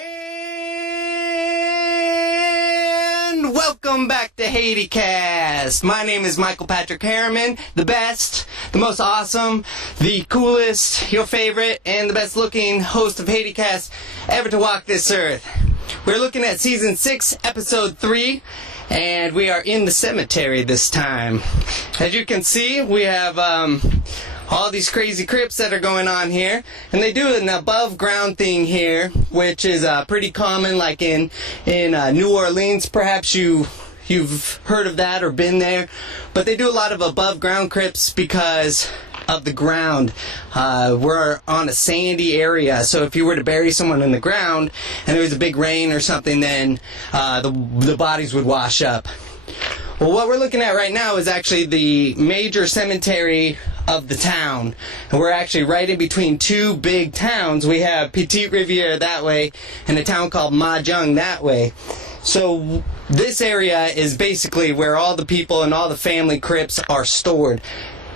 And welcome back to HaitiCast. My name is Michael Patrick Herriman, the best, the most awesome, the coolest, your favorite, and the best looking host of HaitiCast ever to walk this earth. We're looking at Season 6, Episode 3, and we are in the cemetery this time. As you can see, we have all these crazy crypts that are going on here, and they do an above ground thing here, which is pretty common, like in New Orleans. Perhaps you've heard of that or been there, but they do a lot of above ground crypts because of the ground. We're on a sandy area, so if you were to bury someone in the ground and there was a big rain or something, then the bodies would wash up. Well, what we're looking at right now is actually the major cemetery of the town. And we're actually right in between two big towns. We have Petite Riviere that way and a town called Manger that way. So this area is basically where all the people and all the family crypts are stored.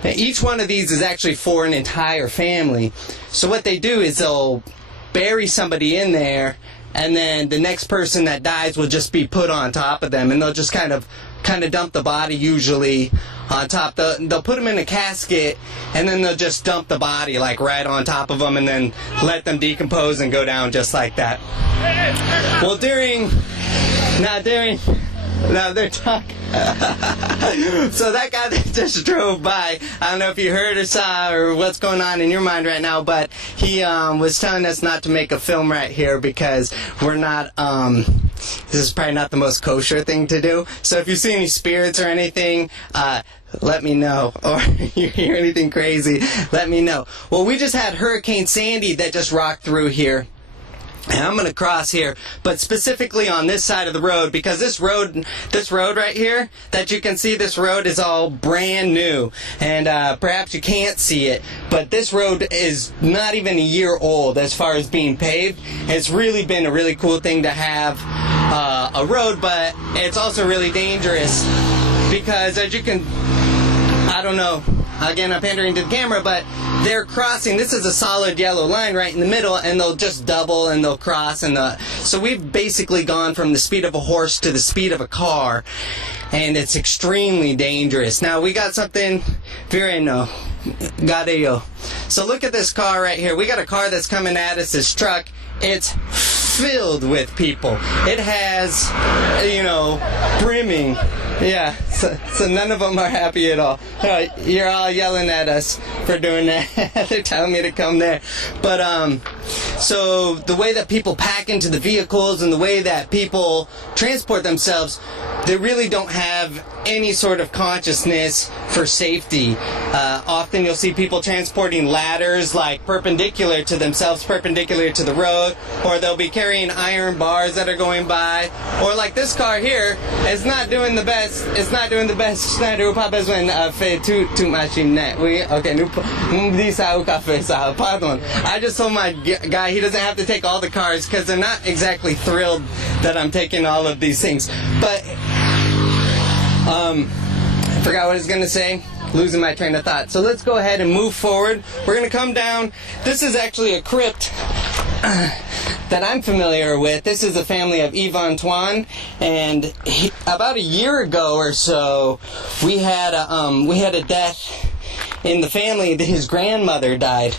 Now, each one of these is actually for an entire family. So what they do is they'll bury somebody in there, and then the next person that dies will just be put on top of them, and they'll just kind of dump the body usually on top. They'll put them in a casket, and then they'll just dump the body like right on top of them, and then let them decompose and go down just like that. Well, now they're talking. So that guy that just drove by, I don't know if you heard or saw or what's going on in your mind right now, but he was telling us not to make a film right here because we're not, this is probably not the most kosher thing to do. So if you see any spirits or anything, let me know. Or you hear anything crazy, let me know. Well, we just had Hurricane Sandy that just rocked through here. And I'm going to cross here, but specifically on this side of the road, because this road right here, that you can see, this road is all brand new, and perhaps you can't see it, but this road is not even a year old as far as being paved. It's really been a really cool thing to have a road, but it's also really dangerous, because as you can, I don't know, again, I'm pandering to the camera, but they're crossing. This is a solid yellow line right in the middle, and they'll just double and they'll cross. So we've basically gone from the speed of a horse to the speed of a car, and it's extremely dangerous. Now, we got something very So look at this car right here. We got a car that's coming at us, this truck. It's filled with people. It has, brimming. Yeah, so none of them are happy at all. You're all yelling at us for doing that. They're telling me to come there. But, so the way that people pack into the vehicles and the way that people transport themselves, they really don't have any sort of consciousness for safety. Often you'll see people transporting ladders like perpendicular to themselves, perpendicular to the road, or they'll be carrying iron bars that are going by, or like this car here is not doing the best. It's not doing the best. Pardon. I just told my guy he doesn't have to take all the cars because they're not exactly thrilled that I'm taking all of these things. But I forgot what I was going to say. Losing my train of thought. So let's go ahead and move forward. We're going to come down. This is actually a crypt that I'm familiar with. This is the family of Yves Antoine, and about a year ago or so, we had a death in the family. His grandmother died.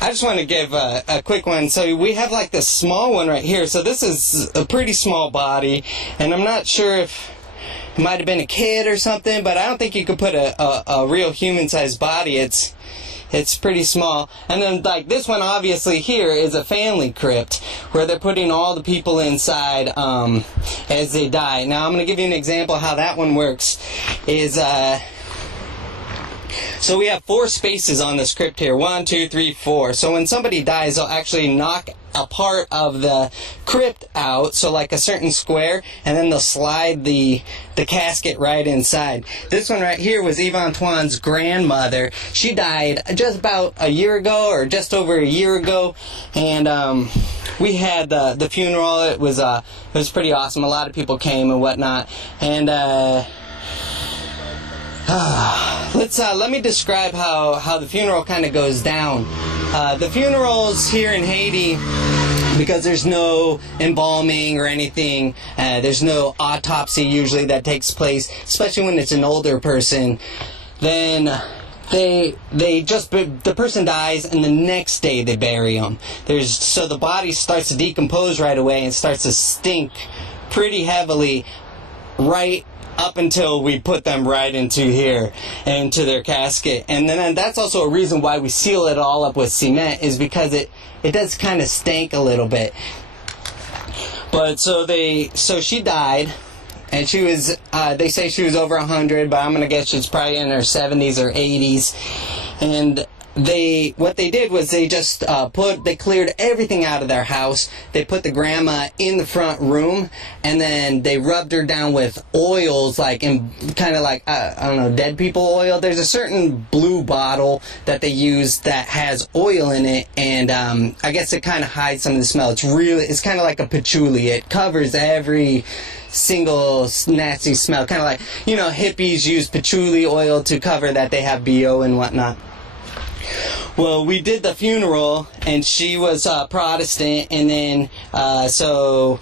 I just want to give a quick one. So we have like this small one right here. So this is a pretty small body, and I'm not sure if it might have been a kid or something, but I don't think you could put a real human-sized body. It's pretty small. And then like this one obviously here is a family crypt where they're putting all the people inside as they die. Now I'm going to give you an example how that one works. So we have 4 spaces on this crypt here. 1, 2, 3, 4. So when somebody dies, they'll actually knock a part of the crypt out, so like a certain square, and then they'll slide the casket right inside. This one right here was Yves Antoine's grandmother. She died just about a year ago, or just over a year ago, and we had the funeral. It was pretty awesome. A lot of people came and whatnot, and let me describe how the funeral kind of goes down. The funerals here in Haiti, because there's no embalming or anything. There's no autopsy usually that takes place, especially when it's an older person. Then the person dies, and the next day they bury them. So the body starts to decompose right away and starts to stink pretty heavily right up until we put them right into here, into their casket. And then that's also a reason why we seal it all up with cement, is because it does kind of stink a little bit. But so she died, and she was, they say she was over 100, but I'm going to guess she's probably in her 70s or 80s. And what they did was they just they cleared everything out of their house. They put the grandma in the front room, and then they rubbed her down with oils, like kind of like I don't know, dead people oil. There's a certain blue bottle that they use that has oil in it, and I guess it kind of hides some of the smell. It's kind of like a patchouli. It covers every single nasty smell, kind of like, you know, hippies use patchouli oil to cover that they have BO and whatnot. Well, we did the funeral, and she was Protestant, and then so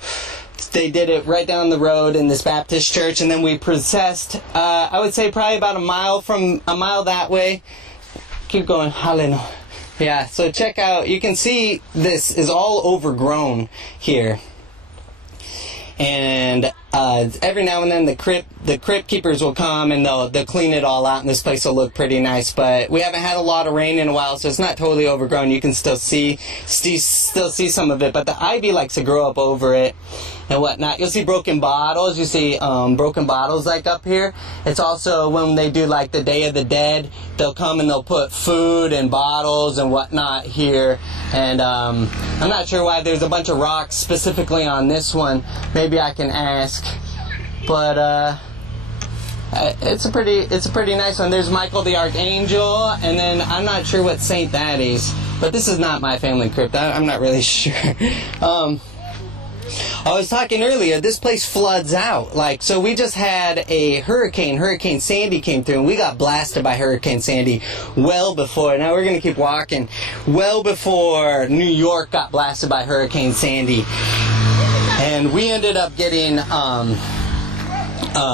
they did it right down the road in this Baptist church, and then we processed, I would say probably about a mile that way. Keep going, hallelujah. Yeah, so check out, you can see this is all overgrown here. And every now and then the crypt keepers will come, and they'll clean it all out, and this place will look pretty nice. But we haven't had a lot of rain in a while, so it's not totally overgrown. You can still see some of it, but the ivy likes to grow up over it and whatnot. You'll see broken bottles. You see broken bottles like up here. It's also when they do like the Day of the Dead, they'll come and they'll put food and bottles and whatnot here. And I'm not sure why there's a bunch of rocks specifically on this one. Maybe I can ask. But it's a pretty nice one. There's Michael the Archangel, and then I'm not sure what saint that is. But this is not my family crypt. I'm not really sure. I was talking earlier, this place floods out. Like, so we just had a hurricane. Hurricane Sandy came through, and we got blasted by Hurricane Sandy well before. Now we're going to keep walking. Well before New York got blasted by Hurricane Sandy. And we ended up getting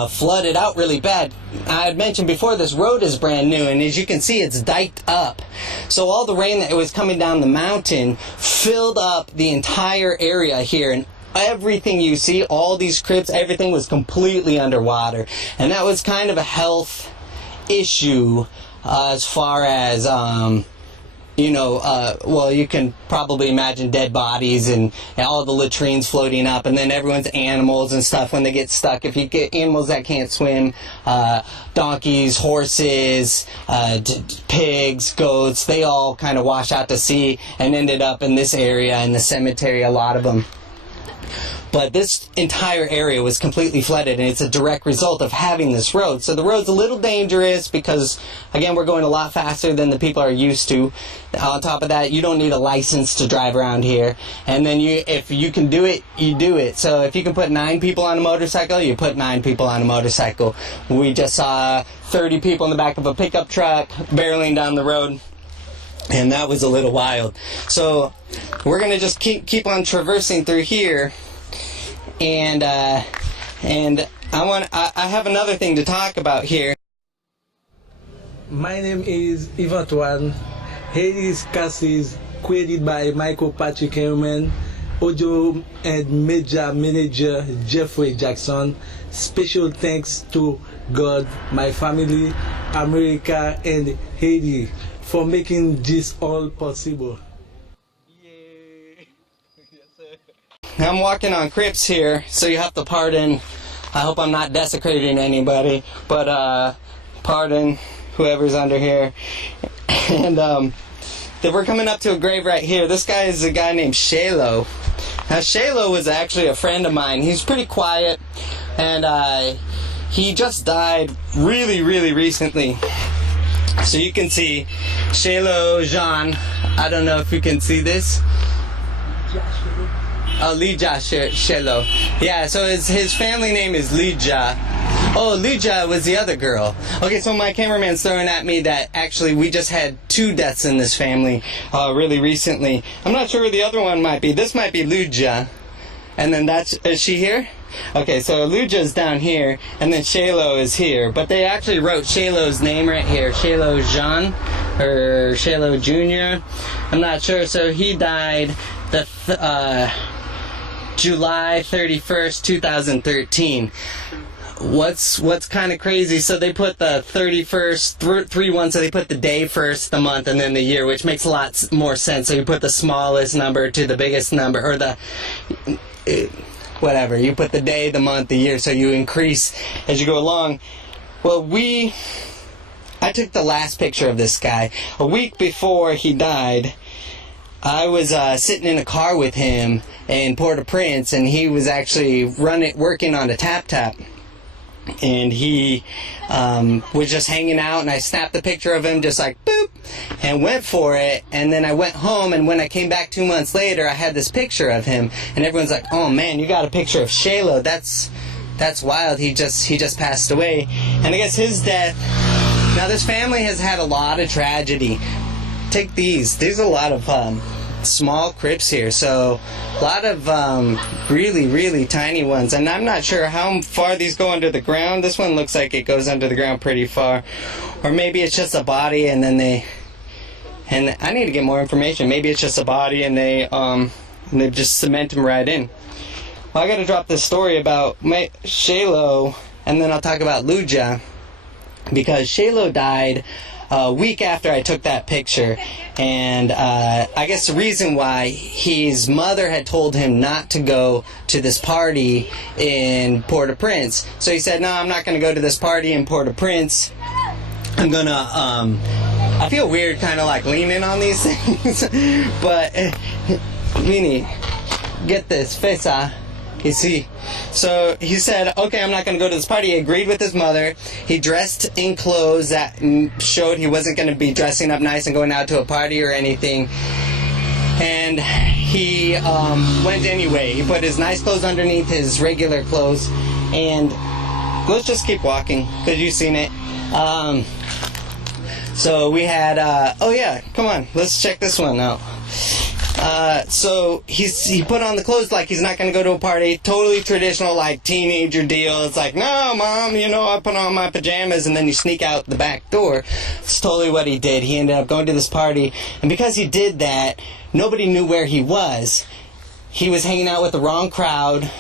flooded out really bad. I had mentioned before, this road is brand new, and as you can see, it's diked up. So all the rain that was coming down the mountain filled up the entire area here, and everything you see, all these crypts, everything was completely underwater. And that was kind of a health issue as far as well, you can probably imagine dead bodies and all the latrines floating up, and then everyone's animals and stuff when they get stuck. If you get animals that can't swim, donkeys, horses, pigs, goats, they all kind of wash out to sea and ended up in this area, in the cemetery, a lot of them. But this entire area was completely flooded, and it's a direct result of having this road. So the road's a little dangerous because, again, we're going a lot faster than the people are used to. On top of that, you don't need a license to drive around here. And then if you can do it, you do it. So if you can put 9 people on a motorcycle, you put 9 people on a motorcycle. We just saw 30 people in the back of a pickup truck barreling down the road. And that was a little wild. So we're going to just keep on traversing through here. And I have another thing to talk about here. My name is Ivan. HaitiCast is created by Michael Patrick Herriman, audio and media manager Jeffery Jackson. Special thanks to God, my family, America, and Haiti for making this all possible. I'm walking on crypts here, so you have to pardon. I hope I'm not desecrating anybody, but pardon whoever's under here. And we're coming up to a grave right here. This guy is a guy named Shalo. Now, Shalo was actually a friend of mine. He's pretty quiet, and he just died really, really recently. So you can see Shalo Jean. I don't know if you can see this. Lija Shelo. Yeah, so his family name is Lija. Oh, Luja was the other girl. Okay, so my cameraman's throwing at me that actually we just had 2 deaths in this family really recently. I'm not sure where the other one might be. This might be Luja. And then is she here? Okay, so Luja's down here, and then Shalo is here. But they actually wrote Shalo's name right here. Shalo Jean, or Shalo Jr. I'm not sure. So he died the July 31st, 2013. What's kind of crazy, so they put the 31st, 3-1, so they put the day first, the month, and then the year, which makes a lot more sense. So you put the smallest number to the biggest number, or whatever. You put the day, the month, the year, so you increase as you go along. Well, I took the last picture of this guy. A week before he died, I was sitting in a car with him in Port-au-Prince, and he was actually working on a tap-tap. And he was just hanging out, and I snapped a picture of him just like boop and went for it. And then I went home, and when I came back 2 months later, I had this picture of him, and everyone's like, oh man, you got a picture of Shalo. That's wild. He just passed away. And I guess his death, now this family has had a lot of tragedy. Take these are a lot of small crypts here, so a lot of really tiny ones, and I'm not sure how far these go under the ground. This one looks like it goes under the ground pretty far, or maybe it's just a body and then and I need to get more information. Maybe it's just a body and they just cement him right in. Well, I gotta drop this story about Shalo, and then I'll talk about Luja, because Shalo died a week after I took that picture, and I guess the reason why his mother had told him not to go to this party in Port-au-Prince. So he said, no, I'm not going to go to this party in Port-au-Prince. I'm going to, I feel weird kind of like leaning on these things, but, Vini, get this, Fesa. You see, so he said, okay, I'm not going to go to this party. He agreed with his mother. He dressed in clothes that showed he wasn't going to be dressing up nice and going out to a party or anything. And he went anyway. He put his nice clothes underneath his regular clothes. And let's just keep walking, because you've seen it. So we had, oh yeah, come on, let's check this one out. So he put on the clothes like he's not going to go to a party. Totally traditional, like, teenager deal. It's like, no, Mom, I put on my pajamas, and then you sneak out the back door. It's totally what he did. He ended up going to this party, and because he did that, nobody knew where he was. He was hanging out with the wrong crowd,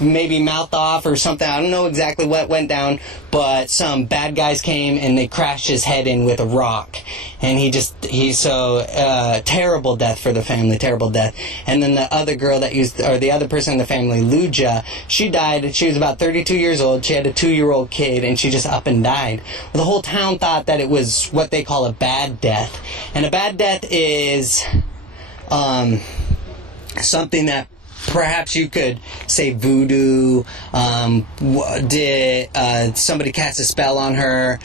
maybe mouthed off or something. I don't know exactly what went down, but some bad guys came and they crashed his head in with a rock. And terrible death for the family, terrible death. And then the other girl the other person in the family, Luja, she died. She was about 32 years old. She had a 2-year-old kid, and she just up and died. Well, the whole town thought that it was what they call a bad death. And a bad death is something that perhaps you could say voodoo, did somebody cast a spell on her.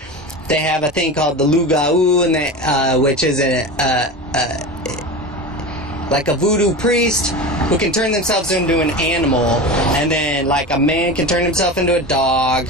They have a thing called the Lugau, and which is like a voodoo priest who can turn themselves into an animal, and then like a man can turn himself into a dog,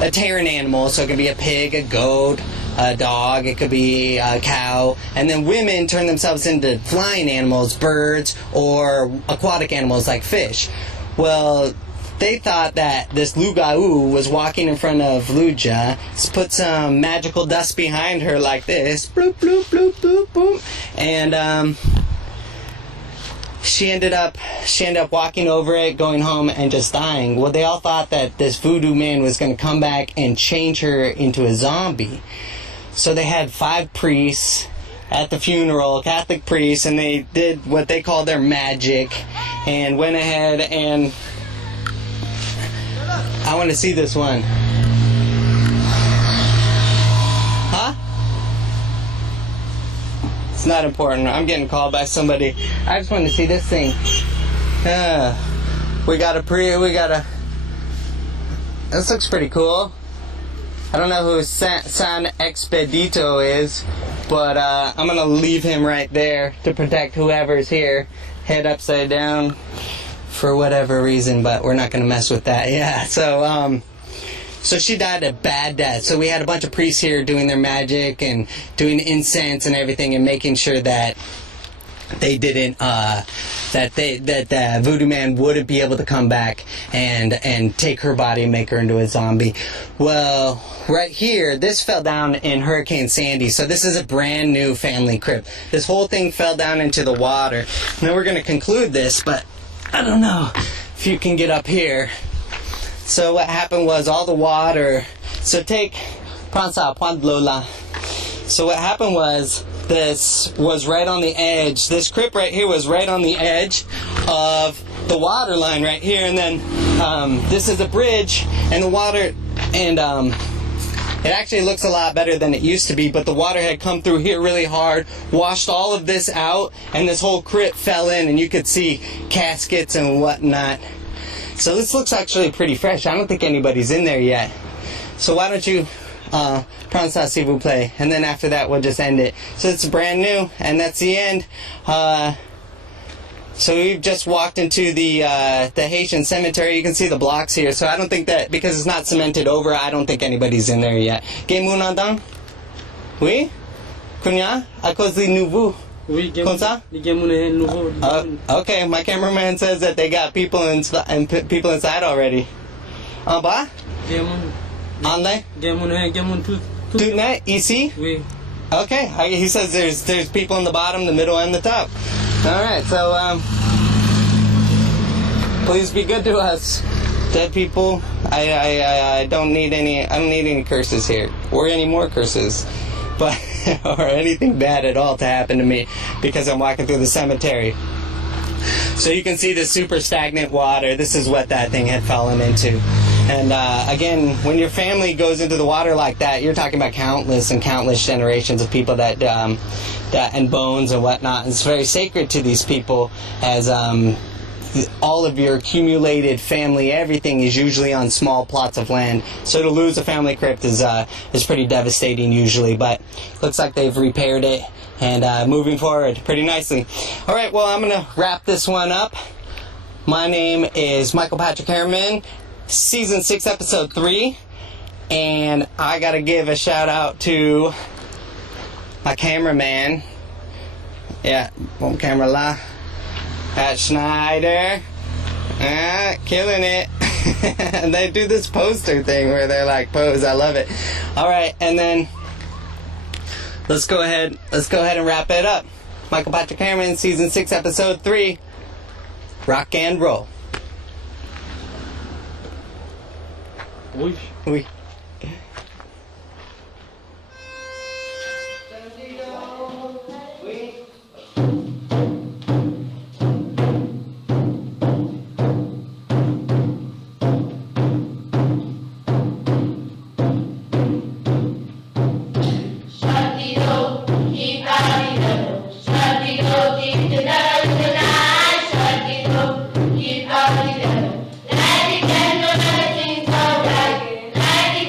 a Terran animal, so it can be a pig, a goat, a dog, it could be a cow, and then women turn themselves into flying animals, birds, or aquatic animals like fish. Well, they thought that this Lugau was walking in front of Luja, put some magical dust behind her like this, bloop, bloop, bloop, bloop, bloop, and she ended up walking over it, going home, and just dying. Well, they all thought that this voodoo man was going to come back and change her into a zombie. So they had 5 priests at the funeral, Catholic priests, and they did what they call their magic, and went ahead and... I want to see this one. Huh? It's not important. I'm getting called by somebody. I just want to see this thing. We got a... This looks pretty cool. I don't know who San Expedito is, but I'm going to leave him right there to protect whoever's here. Head upside down for whatever reason, but we're not going to mess with that. Yeah, so So she died a bad death. So we had a bunch of priests here doing their magic and doing incense and everything and making sure that they didn't that the voodoo man wouldn't be able to come back and take her body and make her into a zombie. Well, right here, this fell down in Hurricane Sandy, so this is a brand new family crypt. This whole thing fell down into the water. Now we're going to conclude this, but I don't know if you can get up here. So what happened was all the water. So take Pransa Point Lola. So what happened was this was right on the edge. This crypt right here was right on the edge of the water line right here, and then this is a bridge, and the water, and it actually looks a lot better than it used to be, but the water had come through here really hard, washed all of this out, and this whole crypt fell in, and you could see caskets and whatnot. So this looks actually pretty fresh. I don't think anybody's in there yet. So why don't you prends ça s'il vous plaît, and then after that we'll just end it. So it's brand new, and that's the end. So we've just walked into the Haitian cemetery. You can see the blocks here. So I don't think that, because it's not cemented over, I don't think anybody's in there yet. Game moun entend? Oui? Kounya? À cause des nouveaux? Oui, Comme ça? Okay, my cameraman says that they got people inside already. En bas? En l'air? Tout net? Ici? Oui. Okay, he says there's people in the bottom, the middle, and the top. Alright, so please be good to us. Dead people, I don't need any curses here. Or any more curses. But or anything bad at all to happen to me because I'm walking through the cemetery. So you can see the super stagnant water. This is what that thing had fallen into. And again, when your family goes into the water like that, you're talking about countless and countless generations of people that and bones and whatnot. And it's very sacred to these people, as all of your accumulated family, everything is usually on small plots of land. So to lose a family crypt is pretty devastating usually, but looks like they've repaired it and moving forward pretty nicely. All right, well, I'm going to wrap this one up. My name is Michael Patrick Herriman, Season 6, Episode 3, and I got to give a shout out to my cameraman. Yeah, one camera la. At Schneider, killing it. And they do this poster thing where they're like, pose. I love it. All right, and then let's go ahead and wrap it up. Michael Patrick Herriman, Season 6, Episode 3. Rock and roll. Oui. Oui. Keep